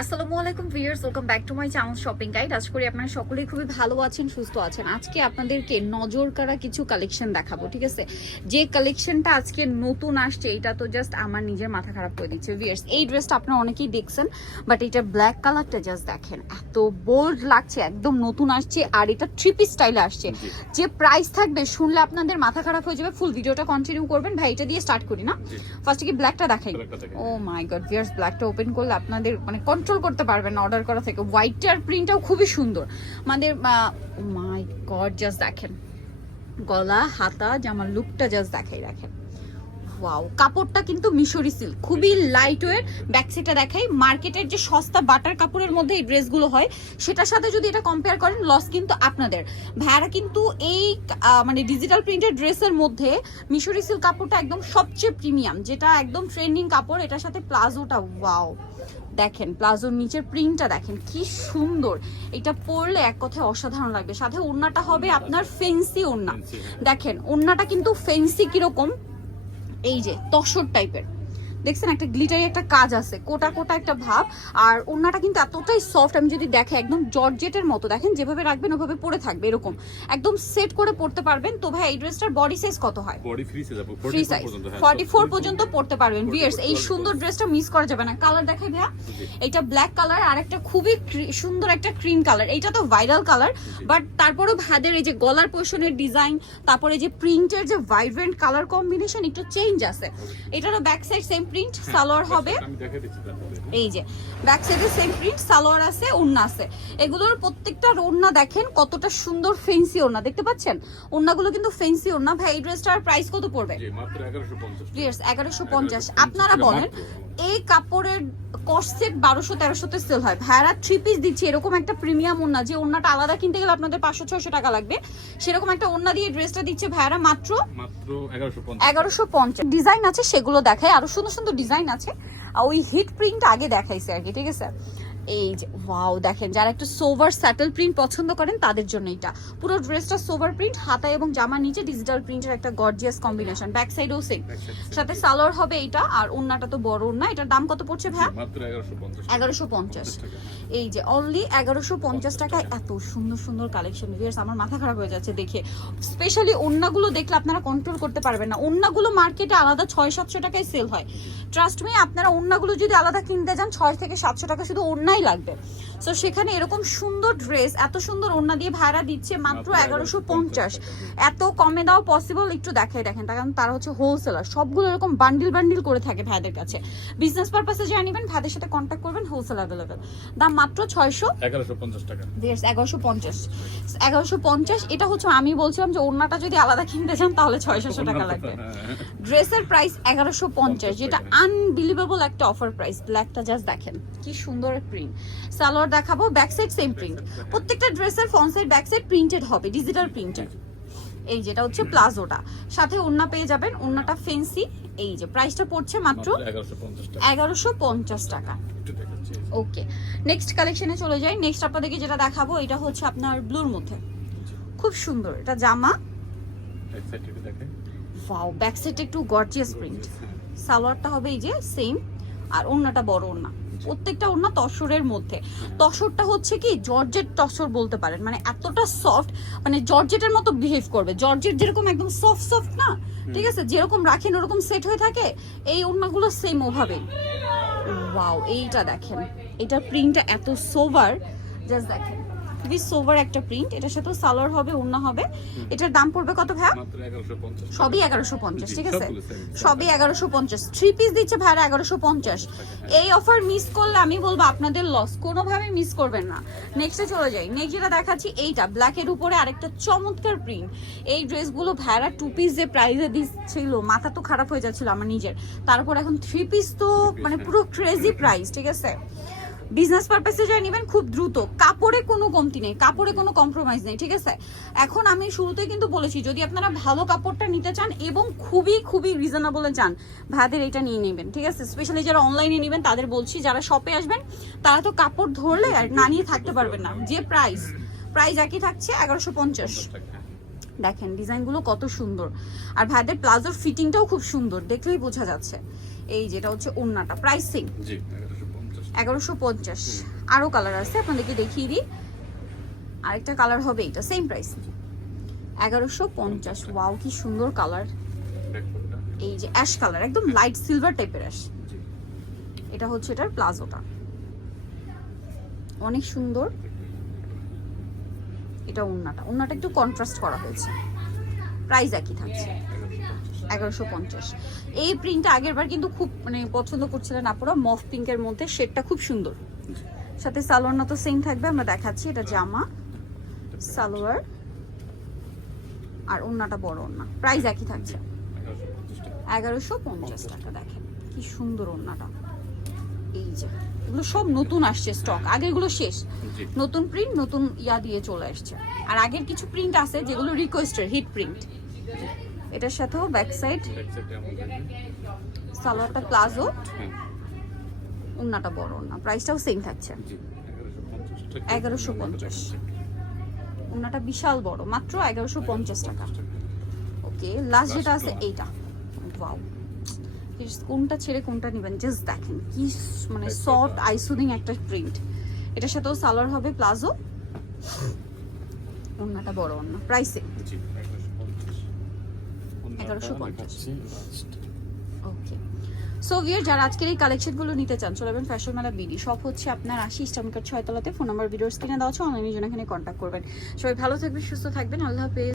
আসসালামু আলাইকুম viewers welcome back to my channel shopping guide. আজ করি আপনারা সকলেই খুবই ভালো আছেন সুস্থ আছেন। আজকে আপনাদেরকে নজর কাড়া কিছু কালেকশন দেখাবো ঠিক আছে? যে কালেকশনটা আজকে নতুন আসছে এটা তো জাস্ট আমার নিজের মাথা খারাপ করে দিচ্ছে। ভিউয়ার্স এই ড্রেসটা আপনারা অনেকেই দেখছেন বাট এটা ব্ল্যাক কালারটা জাস্ট দেখেন। এত বোল্ড লাগছে একদম নতুন আসছে আর এটা থ্রি পিস স্টাইলে আসছে। যে প্রাইস থাকবে শুনলে আপনাদের মাথা খারাপ হয়ে যাবে ফুল ভিডিওটা কন্টিনিউ করবেন। ভাই এটা দিয়ে স্টার্ট করি না। ফার্স্টে কি ব্ল্যাকটা দেখাই। ও মাই গড ভিয়ার্স ব্ল্যাকটা ওপেন করলে আপনাদের মানে কন্ট্রোল করতে পারবেন না অর্ডার করা থেকে। হোয়াইটটার প্রিন্টটাও খুবই সুন্দর। আমাদের মাই গড জাস্ট দেখেন। গলা, হাতা জামার লুকটা জাস্ট দেখাই, দেখেন। ওয়াও কাপড়টা কিন্তু মিশরি সিল্ক খুবই লাইট ওয়েট ব্যাকসাইডটা দেখাই। মার্কেটের যে সস্তা বাটার কাপড়ের মধ্যে এই ড্রেসগুলো হয়, সেটার সাথে যদি এটা কম্পেয়ার করেন লস কিন্তু আপনাদের। ভাইয়ারা কিন্তু এই মানে ডিজিটাল প্রিন্টেড ড্রেসের মধ্যে মিশরি সিল্ক কাপড়টা একদম সবচেয়ে প্রিমিয়াম যেটা একদম ট্রেন্ডিং কাপড়, এটার সাথে প্লাজোটা ওয়াও দেখেন প্লাজোর নিচের প্রিন্টটা দেখেন কি সুন্দর। এটা পরলে এক কথায় অসাধারণ লাগবে। সাথে ওড়নাটা হবে আপনার ফেন্সি ওড়না। হ্যাঁ। দেখেন ওড়নাটা কিন্তু ফেন্সি কীরকম? এই যে তসর টাইপের দেখছেন একটা গ্লিটারি একটা কাজ আছে কোটা কোটা একটা ভাব আর ওড়নাটা কিন্তু এতটাই সফট আমি যদি দেখে একদম জর্জেটের মতো দেখেন যেভাবে রাখবেন ওভাবে পরে থাকবে এরকম। একদম সেট করে পরতে পারবেন। তো ভাই এই ড্রেসটার বডি সাইজ কত হয়? Body free size free size forty four 44 পর্যন্ত পড়তে পারবেন ভিয়ার্স এই সুন্দর ড্রেসটা মিস করা যাবে না। কালার দেখাই ভাইয়া। এটা ব্ল্যাক কালার আর একটা খুবই সুন্দর একটা ক্রিম কালার এটা তো ভাইরাল কালার বাট তারপরেও ভাদের এই যে গলার পোর্শনের ডিজাইন তারপরে যে প্রিন্টের যে ভাইব্রেন্ট কালার কম্বিনেশন একটু চেঞ্জ আছে। এটারও ব্যাক সাইড সেম প্রিন্ট হ্যাঁ, সালোয়ার হবে। এই যে ব্যাক সাইডে সেম প্রিন্ট সালোয়ার আছে ওড়না আছে। এগুলোর প্রত্যেকটা ওড়না দেখেন কতটা সুন্দর ফেন্সি ওড়না দেখতে পাচ্ছেন? ওড়নাগুলো কিন্তু ফেন্সি ওড়না। ভাই এই ড্রেসটার প্রাইস কত পড়বে? জি মাত্র 1150 প্লিয়ার্স এগারোশো পঞ্চাশ। আপনারা বলেন এই কাপড়ের কস্টেট বারোশো তেরোশোতে সেল হয়। ভাইয়ারা থ্রি পিস দিচ্ছে। এরকম একটা প্রিমিয়াম ওড়না যে ওড়নাটা আলাদা কিনতে গেলে আপনাদের পাঁচশো ছয়শো টাকা লাগবে। সেরকম একটা ওড়না দিয়ে ড্রেসটা দিচ্ছে ভাইয়ারা মাত্র মাত্র 1150 এগারোশো পঞ্চাশ। ডিজাইন আছে সেগুলো দেখায়। আরও সুন্দর সুন্দর ডিজাইন আছে। ওই হিট প্রিন্ট আগে দেখাইছে আর কি ঠিক আছে? এই যে ওয়াও দেখেন যারা একটু সোভার স্যাটেল প্রিন্ট পছন্দ করেন তাদের জন্য এটা। পুরো ড্রেসটা সোভার প্রিন্ট হাতা এবং জামার নিচে ডিজিটাল প্রিন্টের একটা গর্জিয়াস কম্বিনেশন ব্যাক সাইডেও সেম। সাথে সালোয়ার হবে এটা আর ওন্নাটা তো বড় ওন্না। এটার দাম কত পড়ছে ভাই এগারোশো পঞ্চাশ এই যে অনলি এগারোশো পঞ্চাশ টাকায় এত সুন্দর সুন্দর কালেকশন ভিয়ার্স আমার মাথা খারাপ হয়ে যাচ্ছে দেখে। স্পেশালি ওন্নাগুলো দেখলে আপনারা কন্ট্রোল করতে পারবেন না। ওন্নাগুলো মার্কেটে আলাদা ছয় সাতশো টাকায় সেল হয়। ট্রাস্ট মি আপনারা ওন্নাগুলো যদি আলাদা কিনতে যান ছয় থেকে সাতশো টাকা শুধু লাগবে। সো সেখানে এরকম সুন্দর ড্রেস এত সুন্দর ওন্না দিয়ে ভাড়া দিচ্ছে মাত্র এগারোশো পঞ্চাশ এত কমে দাও পসিবল একটু দেখাই দেখেন কারণ তারা হচ্ছে হোলসেলার সবগুলো এরকম বান্ডিল বান্ডিল করে থাকে ভাইদের কাছে। বিজনেস পারপাসে যা নিবেন ভাইদের সাথে কন্ট্যাক্ট করবেন হোলসেল অ্যাভেলেবেল দাম মাত্র ছয়শো 1150 টাকা। এগারোশো পঞ্চাশ। এগারোশো পঞ্চাশ এটা হচ্ছে আমি বলছিলাম যে ওড়নাটা যদি আলাদা কিনতে চান তাহলে ছয়শো টাকা লাগবে। হ্যাঁ, ড্রেসের প্রাইস এগারোশো পঞ্চাশ যেটা আনবিলিভেবল একটা অফার প্রাইস ব্ল্যাকটা জাস্ট দেখেন কি সুন্দর প্রিন্ট সালোয়ার দেখাবো ব্যাক সাইড সেম প্রিন্ট প্রত্যেকটা ড্রেসের front side back side printed হবে ডিজিটাল প্রিন্টেড এই যেটা হচ্ছে প্লাজোটা সাথে ওড়না পেয়ে যাবেন ওড়নাটা ফেন্সি এই যে প্রাইসটা পড়ছে মাত্র মাত্র 1150 টাকা। এগারোশো পঞ্চাশ টাকা। ওকে নেক্সট কালেকশনে চলে যাই। নেক্সট আপনাদেরকে যেটা দেখাবো এটা হচ্ছে আপনার ব্লুর মধ্যে। খুব সুন্দর এটা জামা। ওয়াও ব্যাক সাইডে একটু গর্জিয়াস প্রিন্ট সালোয়ারটা হবে এই যে সেম আর ওড়নাটা বড় ওড়না। প্রত্যেকটা ওড়না তসরের মধ্যে। তসরটা হচ্ছে কি জর্জেট তসর বলতে পারেন। মানে এতটা সফট মানে জর্জেটের মতো বিহেভ করবে। জর্জেট যেরকম একদম সফট সফট না ঠিক আছে? যেরকম রাখেন ওরকম সেট হয়ে থাকে এই ওড়নাগুলো সেম ওভাবেই ওয়াও এইটা দেখেন। এটা প্রিন্টটা এত সোভার জাস্ট দেখেন। খুবই সোভার একটা প্রিন্ট এটার সাথে সালোয়ার হবে ওড়না হবে। এটার দাম পড়বে কত 1150 সবই এগারোশো পঞ্চাশ ঠিক আছে? সবই এগারোশো পঞ্চাশ। থ্রি পিস দিচ্ছে ভাইরা এগারোশো পঞ্চাশ। এই অফার মিস করলে আমি বলব আপনাদের লস কোনোভাবে মিস করবেন না। নেক্সটে চলে যাই। নেক্সট যেটা দেখাচ্ছি এইটা ব্ল্যাকের উপরে আরেকটা চমৎকার প্রিন্ট এই ড্রেসগুলো ভাইরা টু পিস যে প্রাইজে দিচ্ছিল মাথা তো খারাপ হয়ে যাচ্ছিল আমার নিজের। তারপর এখন থ্রি পিস তো মানে পুরো ক্রেজি প্রাইস ঠিক আছে? বিজনেস পারপাসে যা নেবেন খুব দ্রুত। কাপড়ে কোনো কমতি নেই, কাপড়ে কোনো কম্প্রোমাইজ নেই, ঠিক আছে? এখন আমি শুরুতে কিন্তু বলেছি, যদি আপনারা ভালো কাপড়টা নিতে চান এবং খুবই খুবই রিজনেবলে চান ভাইদের এটা নিয়ে নেবেন, ঠিক আছে? স্পেশালি যারা অনলাইনে নেবেন, তাদের বলছি, যারা শপে আসবেন, তারা তো কাপড় ধরলে আর না নিয়ে থাকতে পারবেন না। যে প্রাইস প্রাইস একই থাকছে, এগারোশো পঞ্চাশ। 50 টাকা দেখেন ডিজাইনগুলো কত সুন্দর। আর ভাইদের প্লাজোর ফিটিংটাও খুব সুন্দর, দেখলেই বোঝা যাচ্ছে। এই যেটা হচ্ছে ওন্নাটা প্রাইস সেম জি। 1150 এগারোশো পঞ্চাশ। আরও কালার আছে আপনাদেরকে দেখিয়ে দিই। আরেকটা কালার হবে এটা সেম প্রাইস এগারোশো পঞ্চাশ ওয়াও কি সুন্দর কালার এই যে অ্যাশ কালার একদম লাইট সিলভার টাইপের অ্যাশ এটা হচ্ছে এটার প্লাজোটা। অনেক সুন্দর। এটা ওন্নাটা ওন্নাটা একটু কন্ট্রাস্ট করা হয়েছে। প্রাইস একই থাকছে। এগারোশো পঞ্চাশ। এই প্রিন্টটা আগের বার কিন্তু খুব মানে পছন্দ করছিলেন আপনারা মফ পিঙ্কের মধ্যে শেডটা খুব সুন্দর। সাথে সালোয়ার তো সেম থাকবে আমরা দেখাচ্ছি এটা জামা সালোয়ার আর ওন্নাটা বড় ওন্না। প্রাইস একই থাকছে। এগারোশো পঞ্চাশ টাকা দেখেন কি সুন্দর ওন্নাটা। এই যে এগুলো সব নতুন আসছে স্টক আগেরগুলো শেষ। নতুন প্রিন্ট নতুন ইয়া দিয়ে চলে আসছে। আর আগের কিছু প্রিন্ট আছে যেগুলো রিকোয়েস্টের হিট প্রিন্ট এটার সাথেও ব্যাক সাইড সালোয়ারটা প্লাজো। হ্যাঁ। ওন্নাটা বড় ওন্না প্রাইসটাও সেম থাকছে। জি এগারোশো পঞ্চাশ ওন্নাটা বিশাল বড় মাত্র এগারোশো পঞ্চাশ টাকা। ওকে লাস্ট যেটা আছে এইটা। ওয়াও কোনটা ছেড়ে কোনটা নেবেন জাস্ট দেখেন কি মানে সফট আইসুদিং একটা প্রিন্ট এটার সাথেও সালোয়ার হবে প্লাজো। ওন্নাটা বড় ওন্না প্রাইসে এগারোশো 1150 পঞ্চাশ। ওকে সো ভিয়ার যারা আজকের এই কালেকশনগুলো নিতে চান চলে যাবেন ফ্যাশন মেলা বিডি সব হচ্ছে আপনার আশি ইস্টামকার ছয়তলাতে। ফোন নাম্বার ভিডিওর স্ক্রিনে দেওয়া আছে অনলাইনের জন্য এখানে কন্ট্যাক্ট করবেন। সবাই ভালো থাকবেন সুস্থ থাকবেন। আল্লাহ হাফেজ।